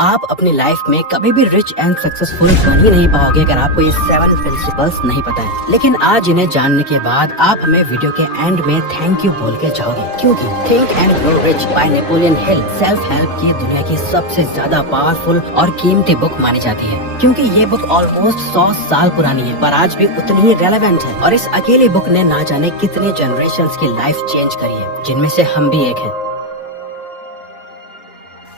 आप अपनी लाइफ में कभी भी रिच एंड सक्सेसफुल बन ही नहीं पाओगे अगर आपको ये 7 प्रिंसिपल्स नहीं पता है। लेकिन आज इन्हें जानने के बाद आप हमें वीडियो के एंड में थैंक यू बोल के जाओगे, क्योंकि think and grow rich by Napoleon Hill self help की दुनिया की सबसे ज्यादा पावरफुल और कीमती बुक मानी जाती है। क्योंकि ये बुक ऑलमोस्ट 100 साल पुरानी है पर आज भी उतनी ही रेलेवेंट है। और इस अकेली बुक ने ना जाने कितने जनरेशंस की लाइफ चेंज करी है, जिनमें से हम भी एक हैं।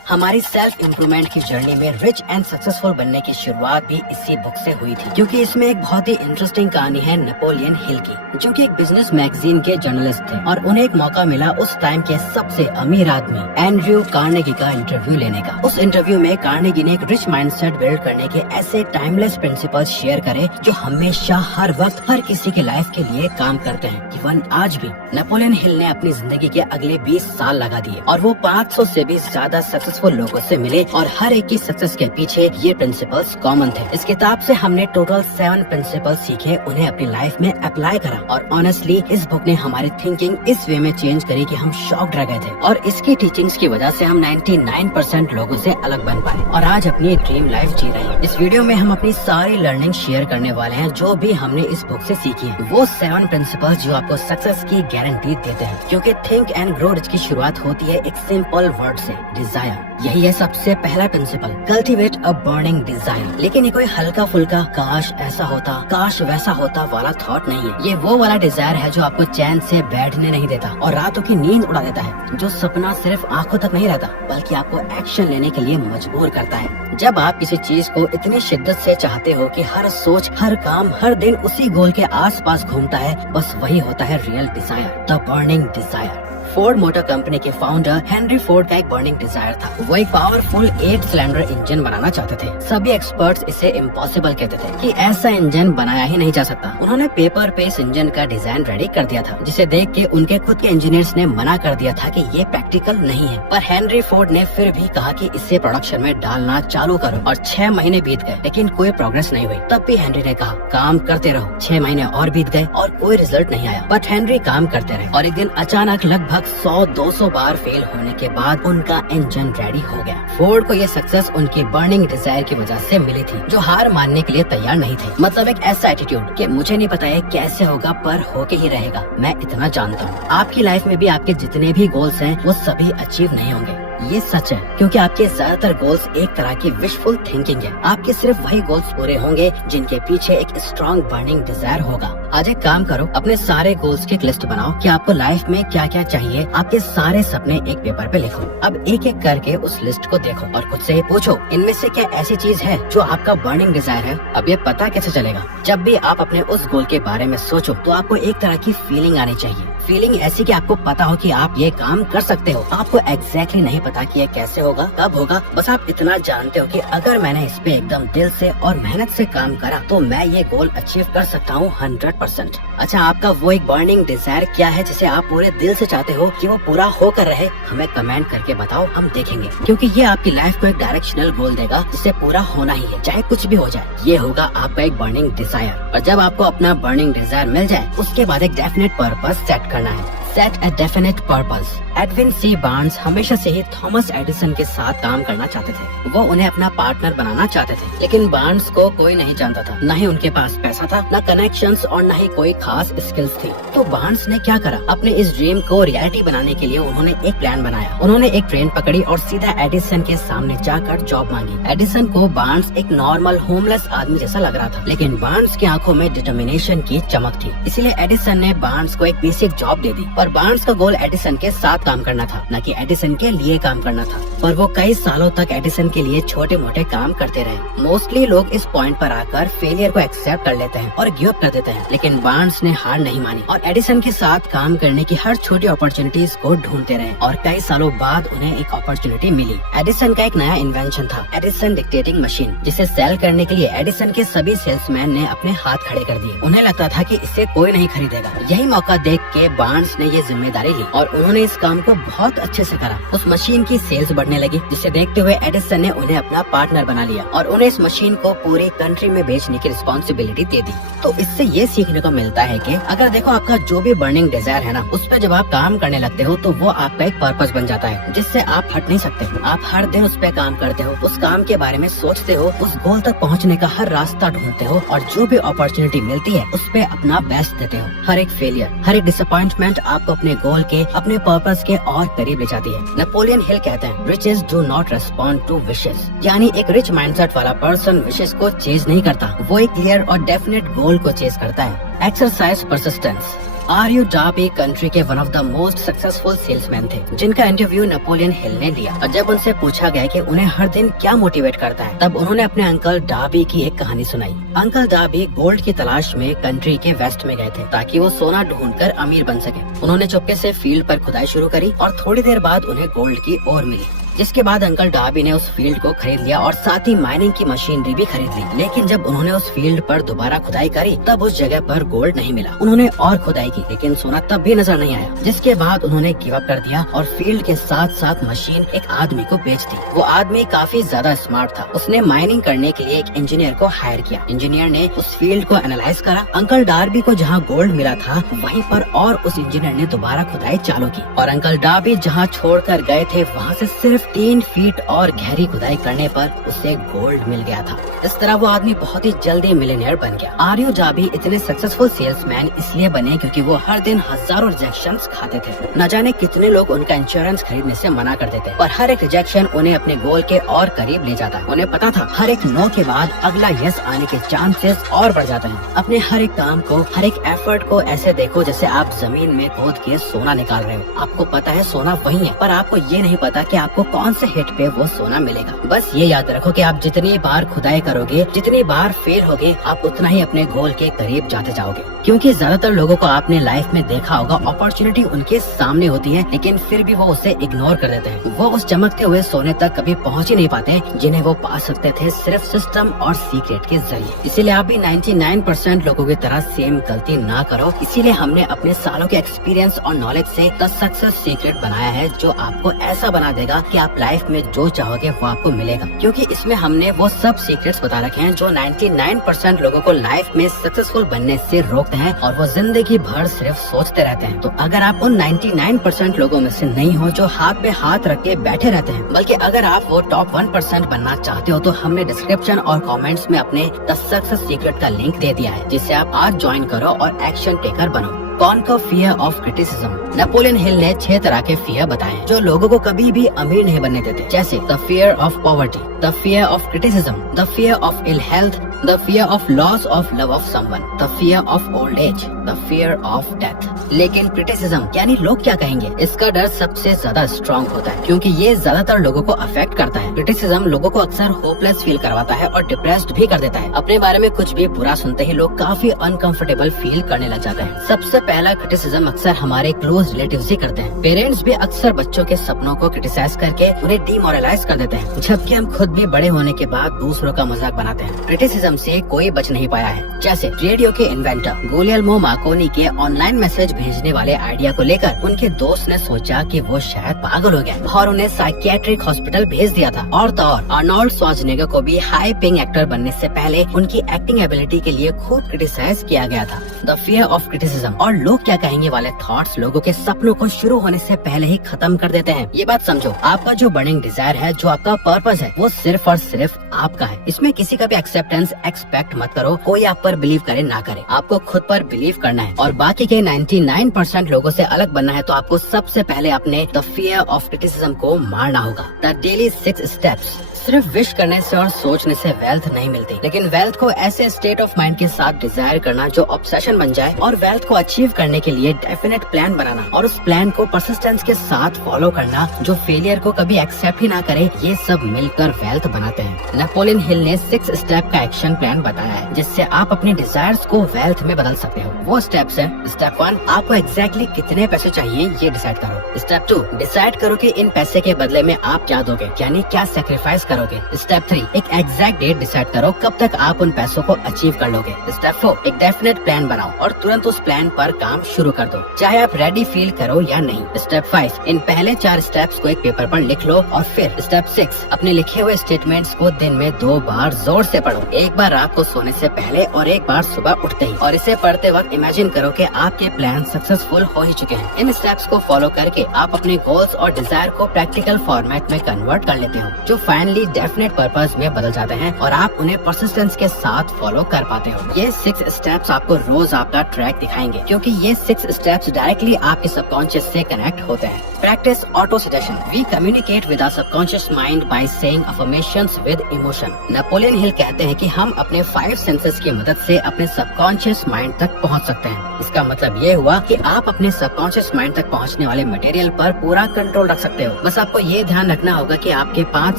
हमारी सेल्फ इम्प्रूवमेंट की जर्नी में रिच एंड सक्सेसफुल बनने की शुरुआत भी इसी बुक से हुई थी, क्योंकि इसमें एक बहुत ही इंटरेस्टिंग कहानी है नेपोलियन हिल की, जो कि एक बिजनेस मैगजीन के जर्नलिस्ट थे और उन्हें एक मौका मिला उस टाइम के सबसे अमीर आदमी एंड्रयू कार्नेगी का इंटरव्यू लेने का। उस इंटरव्यू में कार्नेगी ने एक रिच माइंडसेट बिल्ड करने के ऐसे टाइमलेस प्रिंसिपल्स शेयर करे जो हमेशा हर वक्त हर किसी की लाइफ के लिए काम करते हैं। इवन आज भी नेपोलियन हिल ने अपनी जिंदगी के अगले 20 साल लगा दिए और वो 500 से भी ज्यादा सक्सेसफुल लोगों से मिले और हर एक की सक्सेस के पीछे ये प्रिंसिपल्स कॉमन थे। इस किताब से हमने टोटल 7 प्रिंसिपल्स सीखे, उन्हें अपनी लाइफ में अप्लाई करा और ऑनेस्टली इस बुक ने हमारी थिंकिंग इस वे में चेंज करी कि हम शॉक्ड रह गए थे। और इसकी टीचिंग्स की वजह से हम 99% लोगों से अलग बन पाए और आज अपनी ड्रीम लाइफ जी रहे हैं। इस वीडियो में हम अपनी सारी लर्निंग शेयर करने वाले हैं जो भी हमने इस बुक से सीखी है, वो 7 प्रिंसिपल्स जो आपको सक्सेस की गारंटी देते हैं। क्योंकि थिंक एंड ग्रो रिच की शुरुआत होती है एक सिंपल वर्ड से, डिजायर। यही है सबसे पहला principle, cultivate a burning desire. लेकिन ये कोई हल्का फुल्का काश ऐसा होता, काश वैसा होता वाला थॉट नहीं है। ये वो वाला डिजायर है जो आपको चैन से बैठने नहीं देता और रातों की नींद उड़ा देता है, जो सपना सिर्फ आंखों तक नहीं रहता बल्कि आपको एक्शन लेने के लिए मजबूर करता है। जब आप किसी चीज को इतनी शिद्दत से चाहते हो कि हर सोच, हर काम, हर दिन उसी गोल के आसपास घूमता है, बस वही होता है real desire, the burning desire. Ford motor company के फाउंडर हेनरी फोर्ड का एक बर्निंग डिजायर था। वो एक पावरफुल 8 सिलेंडर इंजन बनाना चाहते थे। सभी एक्सपर्ट्स इसे इम्पॉसिबल कहते थे कि ऐसा इंजन बनाया ही नहीं जा सकता। उन्होंने पेपर पे इस इंजन का डिजाइन रेडी कर दिया था, जिसे देख के उनके खुद के इंजीनियर्स ने मना कर दिया था कि ये प्रैक्टिकल नहीं है। पर हेनरी फोर्ड ने फिर भी कहा कि इसे प्रोडक्शन में डालना चालू करो और 6 महीने बीत गए लेकिन कोई प्रोग्रेस नहीं हुई। तब भी हेनरी ने कहा काम करते रहो। 6 महीने और बीत गए और कोई रिजल्ट नहीं आया, बट हेनरी काम करते रहे और एक दिन अचानक लगभग 100-200 बार फेल होने के बाद उनका इंजन रेडी हो गया। फोर्ड को ये सक्सेस उनकी बर्निंग डिजायर की वजह से मिली थी, जो हार मानने के लिए तैयार नहीं थे। मतलब एक ऐसा एटीट्यूड कि मुझे नहीं पता है कैसे होगा पर होके ही रहेगा, मैं इतना जानता हूँ। आपकी लाइफ में भी आपके जितने भी गोल्स हैं वो सभी अचीव नहीं होंगे, ये सच है, क्योंकि आपके ज्यादातर गोल्स एक तरह की विशफुल थिंकिंग है। आपके सिर्फ वही गोल्स पूरे होंगे जिनके पीछे एक स्ट्रॉन्ग बर्निंग डिजायर होगा। आज एक काम करो, अपने सारे गोल्स की एक लिस्ट बनाओ कि आपको लाइफ में क्या क्या चाहिए। आपके सारे सपने एक पेपर पे लिखो। अब एक एक करके उस लिस्ट को देखो और खुद से पूछो, इनमें से क्या ऐसी चीज है जो आपका बर्निंग डिजायर है। अब ये पता कैसे चलेगा? जब भी आप अपने उस गोल के बारे में सोचो तो आपको एक तरह की फीलिंग आनी चाहिए। फीलिंग ऐसी कि आपको पता हो कि आप ये काम कर सकते हो। आपको एग्जैक्टली नहीं पता कि ये कैसे होगा, कब होगा, बस आप इतना जानते हो कि अगर मैंने इस पे एकदम दिल से और मेहनत से काम करा तो मैं ये गोल अचीव कर सकता हूँ 100%। अच्छा, आपका वो एक बर्निंग डिजायर क्या है जिसे आप पूरे दिल से चाहते हो कि वो पूरा होकर रहे? हमें कमेंट करके बताओ, हम देखेंगे, क्योंकि ये आपकी लाइफ को एक डायरेक्शनल गोल देगा जिसे पूरा होना ही है, चाहे कुछ भी हो जाए। ये होगा आपका एक बर्निंग डिजायर। और जब आपको अपना बर्निंग डिजायर मिल जाए उसके बाद एक डेफिनेट पर्पस सेट करना है। Set a definite purpose. Edwin C Barnes हमेशा से ही थॉमस एडिसन के साथ काम करना चाहते थे। वो उन्हें अपना पार्टनर बनाना चाहते थे, लेकिन बार्न्स को कोई नहीं जानता था, न ही उनके पास पैसा था, न कनेक्शंस और न ही कोई खास स्किल्स थी। तो बार्न्स ने क्या करा? अपने इस ड्रीम को रियलिटी बनाने के लिए उन्होंने एक प्लान बनाया। उन्होंने एक ट्रेन पकड़ी और सीधा एडिसन के सामने जाकर जॉब मांगी। एडिसन को बार्न्स एक नॉर्मल होमलेस आदमी जैसा लग रहा था, लेकिन बार्न्स की आंखों में डिटर्मिनेशन की चमक थी। इसलिए एडिसन ने बार्न्स को एक बेसिक जॉब दे दी। पर बार्न्स का गोल एडिसन के साथ काम करना था, न कि एडिसन के लिए काम करना था। पर वो कई सालों तक एडिसन के लिए छोटे मोटे काम करते रहे। मोस्टली लोग इस पॉइंट पर आकर फेलियर को एक्सेप्ट कर लेते हैं और गिव अप कर देते हैं, लेकिन बार्न्स ने हार नहीं मानी और एडिसन के साथ काम करने की हर छोटी अपॉर्चुनिटीज को ढूंढते रहे और कई सालों बाद उन्हें एक अपॉर्चुनिटी मिली। एडिसन का एक नया इन्वेंशन था, एडिसन डिक्टेटिंग मशीन, जिसे सेल करने के लिए एडिसन के सभी सेल्समैन ने अपने हाथ खड़े कर दिए। उन्हें लगता था कि इसे कोई नहीं खरीदेगा। यही मौका देख के बार्न्स ने ये जिम्मेदारी ली और उन्होंने इस काम काम को बहुत अच्छे से करा। उस मशीन की सेल्स बढ़ने लगी, जिसे देखते हुए एडिसन ने उन्हें अपना पार्टनर बना लिया और उन्हें इस मशीन को पूरी कंट्री में बेचने की रिस्पॉन्सिबिलिटी दे दी। तो इससे ये सीखने को मिलता है कि अगर देखो आपका जो भी बर्निंग डिजायर है ना, उस पर जब आप काम करने लगते हो तो वो आपका एक पर्पस बन जाता है, जिससे आप हट नहीं सकते। आप हर दिन उस पर काम करते हो, उस काम के बारे में सोचते हो, उस गोल तक पहुँचने का हर रास्ता ढूंढते हो और जो भी अपॉर्चुनिटी मिलती है उस पे अपना बेस्ट देते हो। हर एक फेलियर, हर एक डिसअपॉइंटमेंट आपको अपने गोल के, अपने पर्पस के और करीब ले जाती है। नेपोलियन हिल कहते हैं, riches do not respond to wishes, यानी एक रिच माइंडसेट वाला पर्सन विशेस को चेज नहीं करता, वो एक क्लियर और डेफिनेट गोल को चेज करता है। Exercise persistence. R U Darby country के one of the most successful salesman थे, जिनका इंटरव्यू नेपोलियन हिल ने लिया। और जब उनसे पूछा गया कि उन्हें हर दिन क्या मोटिवेट करता है, तब उन्होंने अपने अंकल डार्बी की एक कहानी सुनाई। अंकल डार्बी गोल्ड की तलाश में कंट्री के वेस्ट में गए थे ताकि वो सोना ढूंढकर अमीर बन सके। उन्होंने चुपके से फील्ड पर खुदाई शुरू करी और थोड़ी देर बाद उन्हें गोल्ड की ओर मिली, जिसके बाद अंकल डार्बी ने उस फील्ड को खरीद लिया और साथ ही माइनिंग की मशीनरी भी खरीद ली। लेकिन जब उन्होंने उस फील्ड पर दोबारा खुदाई करी तब उस जगह पर गोल्ड नहीं मिला। उन्होंने और खुदाई की लेकिन सोना तब भी नजर नहीं आया, जिसके बाद उन्होंने गिव अप कर दिया और फील्ड के साथ साथ मशीन एक आदमी को बेच दी। वो आदमी काफी ज्यादा स्मार्ट था, उसने माइनिंग करने के लिए एक इंजीनियर को हायर किया। इंजीनियर ने उस फील्ड को एनालाइज करा। अंकल डार्बी को जहाँ गोल्ड मिला था वहीं पर और उस इंजीनियर ने दोबारा खुदाई चालू की और अंकल डार्बी जहाँ छोड़कर गए थे वहाँ से सिर्फ 3 फीट और गहरी खुदाई करने पर उसे गोल्ड मिल गया था। इस तरह वो आदमी बहुत ही जल्दी मिलियनेयर बन गया। आर्यू डार्बी इतने सक्सेसफुल सेल्समैन इसलिए बने क्योंकि वो हर दिन हजारों रिजेक्शंस खाते थे। न जाने कितने लोग उनका इंश्योरेंस खरीदने से मना करते थे, पर हर एक रिजेक्शन उन्हें अपने गोल के और करीब ले जाता है। उन्हें पता था हर एक नो के बाद अगला यस आने के चांसेस और बढ़ जाते हैं। अपने हर एक काम को, हर एक एफर्ट को ऐसे देखो जैसे आप जमीन में खोद के सोना निकाल रहे हो। आपको पता है सोना वही है, पर आपको ये नहीं पता कि आपको कौन से हिट पे वो सोना मिलेगा। बस ये याद रखो कि आप जितनी बार खुदाई करोगे, जितनी बार फेल होगे, आप उतना ही अपने गोल के करीब जाते जाओगे। क्योंकि ज्यादातर लोगों को आपने लाइफ में देखा होगा, अपॉर्चुनिटी उनके सामने होती है लेकिन फिर भी वो उसे इग्नोर कर देते हैं। वो उस चमकते हुए सोने तक कभी पहुंच ही नहीं पाते जिन्हें वो पा सकते थे सिर्फ सिस्टम और सीक्रेट के जरिए। इसीलिए आप भी 99% लोगों की तरह सेम गलती ना करो। इसीलिए हमने अपने सालों के एक्सपीरियंस और नॉलेज से द सक्सेस सीक्रेट बनाया है, जो आपको ऐसा बना देगा कि आप लाइफ में जो चाहोगे वो आपको मिलेगा। क्योंकि इसमें हमने वो सब सीक्रेट्स बता रखे हैं जो 99% लोगों को लाइफ में सक्सेसफुल बनने से रोकते हैं और वो जिंदगी भर सिर्फ सोचते रहते हैं। तो अगर आप उन 99% लोगों में से नहीं हो जो हाथ पे हाथ रख के बैठे रहते हैं, बल्कि अगर आप वो टॉप 1% बनना चाहते हो, तो हमने डिस्क्रिप्शन और कमेंट्स में अपने द सक्सेस सीक्रेट का लिंक दे दिया है, जिससे आप आज ज्वाइन करो और एक्शन टेकर बनो। Conquer fear of criticism. Napoleon Hill ने 6 तरह के फियर बताए जो लोगों को कभी भी अमीर नहीं बनने देते, जैसे the fear of poverty, the fear of criticism, the fear of ill health, the fear of loss of love of someone, the fear of old age, the fear of death. लेकिन क्रिटिसिज्म यानी लोग क्या कहेंगे, इसका डर सबसे ज्यादा strong होता है क्योंकि ये ज्यादातर लोगों को अफेक्ट करता है। क्रिटिसिज्म लोगों को अक्सर होपलेस फील करवाता है और डिप्रेस्ड भी कर देता है। अपने बारे में कुछ भी बुरा सुनते ही लोग काफी अनकंफर्टेबल फील करने लग जाते हैं। सबसे पहला क्रिटिसिज्म अक्सर हमारे क्लोज रिलेटिव्स ही करते हैं। पेरेंट्स भी अक्सर बच्चों के सपनों को क्रिटिसाइज करके उन्हें डिमोरलाइज कर देते हैं, जबकि हम खुद भी बड़े होने के बाद दूसरों का मजाक बनाते हैं। क्रिटिसिज्म से कोई बच नहीं पाया है। जैसे रेडियो के इन्वेंटर गुलियल्मो मार्कोनी के ऑनलाइन मैसेज भेजने वाले आइडिया को लेकर उनके दोस्त ने सोचा कि वो शायद पागल हो गया और उन्हें साइकियाट्रिक हॉस्पिटल भेज दिया था। और तो और आर्नोल्ड श्वार्ज़नेगर को भी हाई पेइंग एक्टर बनने से पहले उनकी एक्टिंग एबिलिटी के लिए खूब क्रिटिसाइज किया गया था। द फियर ऑफ क्रिटिसिज्म और लोग क्या कहेंगे वाले थॉट्स लोगों के सपनों को शुरू होने से पहले ही खत्म कर देते हैं। ये बात समझो, आपका जो बर्निंग डिजायर है, जो आपका पर्पस है, वो सिर्फ और सिर्फ आपका है। इसमें किसी का भी एक्सेप्टेंस एक्सपेक्ट मत करो। कोई आप पर बिलीव करे ना करे, आपको खुद पर बिलीव करना है। और बाकी के 99% लोगों से अलग बनना है तो आपको सबसे पहले अपने द फियर ऑफ क्रिटिसिज्म को मारना होगा। The daily 6 steps. सिर्फ विश करने से और सोचने से वेल्थ नहीं मिलती, लेकिन वेल्थ को ऐसे स्टेट ऑफ माइंड के साथ डिजायर करना जो ऑब्सेशन बन जाए, और वेल्थ को अचीव करने के लिए डेफिनेट प्लान बनाना और उस प्लान को परसिस्टेंस के साथ फॉलो करना जो फेलियर को कभी एक्सेप्ट ही ना करे, ये सब मिलकर वेल्थ बनाते हैं। नेपोलियन हिल ने 6 स्टेप का एक्शन प्लान बताया है जिससे आप अपने डिजायर्स को वेल्थ में बदल सकते हो। वो स्टेप्स हैं: स्टेप 1, आपको एग्जैक्टली कितने पैसे चाहिए ये डिसाइड करो। स्टेप 2, डिसाइड करो कि इन पैसे के बदले में आप क्या दोगे, यानी क्या सेक्रीफाइस करोगे। स्टेप 3, एक एग्जैक्ट डेट डिसाइड करो कब तक आप उन पैसों को अचीव कर लोगे। स्टेप 4, एक डेफिनेट प्लान बनाओ और तुरंत उस प्लान पर काम शुरू कर दो, चाहे आप रेडी फील करो या नहीं। स्टेप 5, इन पहले 4 स्टेप्स को एक पेपर पर लिख लो। और फिर स्टेप 6, अपने लिखे हुए स्टेटमेंट्स को दिन में 2 बार जोर से पढ़ो, एक बार रात को सोने से पहले और एक बार सुबह उठते ही। और इसे पढ़ते वक्त इमेजिन करो कि आपके प्लान सक्सेसफुल हो ही चुके हैं। इन स्टेप्स को फॉलो करके आप अपने गोल्स और डिजायर को प्रैक्टिकल फॉर्मेट में कन्वर्ट कर लेते हो, जो फाइनली डेफिनेट पर्पस में बदल जाते हैं और आप उन्हें परसिस्टेंस के साथ फॉलो कर पाते हो। ये 6 स्टेप्स आपको रोज आपका ट्रैक दिखाएंगे, क्योंकि ये 6 स्टेप्स डायरेक्टली आपके सबकॉन्शियस से कनेक्ट होते हैं। Practise autosuggestion. We communicate with our subconscious mind by saying affirmations with emotion. Napoleon Hill कहते हैं कि हम अपने 5 सेंसेस की मदद से अपने सबकॉन्शियस माइंड तक पहुंच सकते हैं। इसका मतलब ये हुआ कि आप अपने सबकॉन्शियस माइंड तक पहुंचने वाले मटेरियल पर पूरा कंट्रोल रख सकते हो। बस आपको ये ध्यान रखना होगा कि आपके 5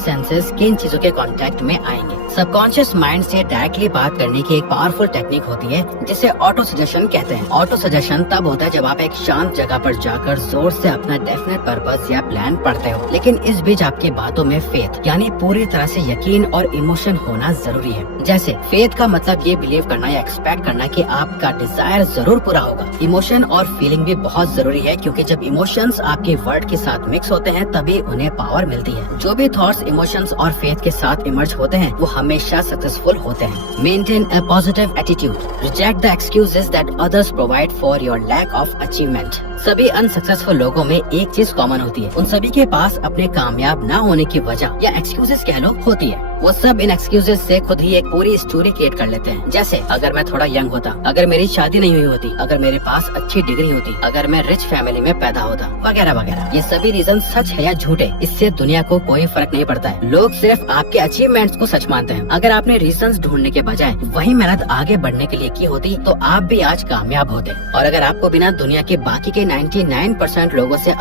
सेंसेस किन चीजों के कांटेक्ट में आएंगे। सबकॉन्शियस माइंड से डायरेक्टली बात करने की एक पावरफुल टेक्निक होती है जिसे ऑटो सजेशन कहते हैं। ऑटो सजेशन तब होता है जब आप एक शांत जगह पर जाकर जोर से अपना डेफिनेट पर्पस या प्लान पढ़ते हो, लेकिन इस बीच आपकी बातों में फेथ यानी पूरी तरह से यकीन और इमोशन होना जरूरी है। जैसे फेथ का मतलब ये बिलीव करना या एक्सपेक्ट करना कि आपका डिजायर जरूर पूरा होगा। इमोशन और फीलिंग भी बहुत जरूरी है, क्योंकि जब इमोशंस आपके वर्ड के साथ मिक्स होते हैं तभी उन्हें पावर मिलती है। जो भी थॉट्स इमोशंस और फेथ के साथ इमर्ज होते हैं वो हमेशा सक्सेसफुल होते हैं। Maintain a positive attitude. Reject the excuses that others provide for your lack of achievement. सभी अनसक्सेसफुल लोगों में एक चीज कॉमन होती है, उन सभी के पास अपने कामयाब ना होने की वजह या एक्सक्यूजेस कह लो होती है। वो सब इन एक्सक्यूजेस से खुद ही एक पूरी स्टोरी क्रिएट कर लेते हैं। जैसे अगर मैं थोड़ा यंग होता, अगर मेरी शादी नहीं हुई होती, अगर मेरे पास अच्छी डिग्री होती, अगर मैं रिच फैमिली में पैदा होता, वगैरह वगैरह। ये सभी रीजन सच है या झूठे, इससे दुनिया को कोई फर्क नहीं पड़ता है। लोग सिर्फ आपके अचीवमेंट्स को सच मानते हैं। अगर आपने रीजंस ढूंढने के बजाय वही मेहनत आगे बढ़ने के लिए की होती तो आप भी आज कामयाब होते। और अगर आपको बिना दुनिया के बाकी के 99% लोगों से